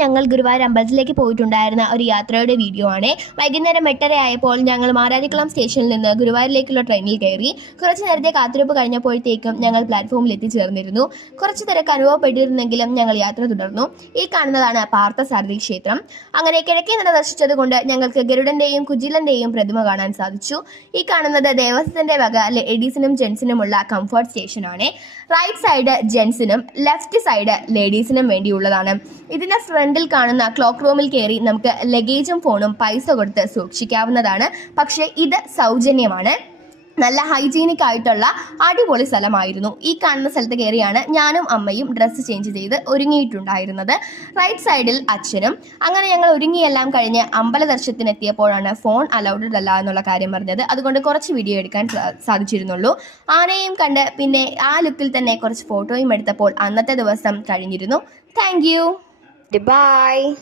ഞങ്ങൾ ഗുരുവായൂർ അമ്പലത്തിലേക്ക് പോയിട്ടുണ്ടായിരുന്ന ഒരു യാത്രയുടെ വീഡിയോ ആണ്. വൈകുന്നേരം 8:30 ആയപ്പോൾ ഞങ്ങൾ മാരാരിക്കുളം സ്റ്റേഷനിൽ നിന്ന് ഗുരുവായൂരിലേക്കുള്ള ട്രെയിനിൽ കയറി. കുറച്ചു നേരത്തെ കാത്തിരിപ്പ് കഴിഞ്ഞപ്പോഴത്തേക്കും ഞങ്ങൾ പ്ലാറ്റ്ഫോമിൽ എത്തിച്ചേർന്നിരുന്നു. കുറച്ചു തിരക്ക് അനുഭവപ്പെട്ടിരുന്നെങ്കിലും ഞങ്ങൾ യാത്ര തുടർന്നു. ഈ കാണുന്നതാണ് പാർത്ഥസാരഥി ക്ഷേത്രം. അങ്ങനെ കിഴക്കേ നട ദർശിച്ചത് കൊണ്ട് ഞങ്ങൾക്ക് ഗരുഡന്റെയും കുജിലന്റെയും പ്രതിമ കാണാൻ സാധിച്ചു. ഈ കാണുന്നത് ദേവസ്വത്തിന്റെ വക ലേഡീസിനും ജെന്റ്സിനുമുള്ള കംഫർട്ട് സ്റ്റേഷനാണ്. റൈറ്റ് സൈഡ് ജെന്റ്സിനും ലെഫ്റ്റ് സൈഡ് ലേഡീസിനും വേണ്ടിയുള്ളതാണ്. ഇതിന്റെ ഫ്രണ്ടിൽ കാണുന്ന ക്ലോക്ക് റൂമിൽ കയറി നമുക്ക് ലഗേജും ഫോണും പൈസ കൊടുത്ത് സൂക്ഷിക്കാവുന്നതാണ്. പക്ഷേ ഇത് സൗജന്യമാണ്. നല്ല ഹൈജീനിക് ആയിട്ടുള്ള അടിപൊളി സ്ഥലമായിരുന്നു. ഈ കാണുന്ന സ്ഥലത്ത് കയറിയാണ് ഞാനും അമ്മയും ഡ്രസ്സ് ചേഞ്ച് ചെയ്ത് ഒരുങ്ങിയിട്ടുണ്ടായിരുന്നത്. റൈറ്റ് സൈഡിൽ അച്ഛനും. അങ്ങനെ ഞങ്ങൾ ഒരുങ്ങിയെല്ലാം കഴിഞ്ഞ് അമ്പല ദർശനത്തിനെത്തിയപ്പോഴാണ് ഫോൺ അലൗഡ് അല്ല എന്നുള്ള കാര്യം പറഞ്ഞത്. അതുകൊണ്ട് കുറച്ച് വീഡിയോ എടുക്കാൻ സാധിച്ചിരുന്നുള്ളൂ. ആനയും കണ്ട് പിന്നെ ആ ലുക്കിൽ തന്നെ കുറച്ച് ഫോട്ടോയും എടുത്തപ്പോൾ അന്നത്തെ ദിവസം കഴിഞ്ഞിരുന്നു. Thank you. ബൈ.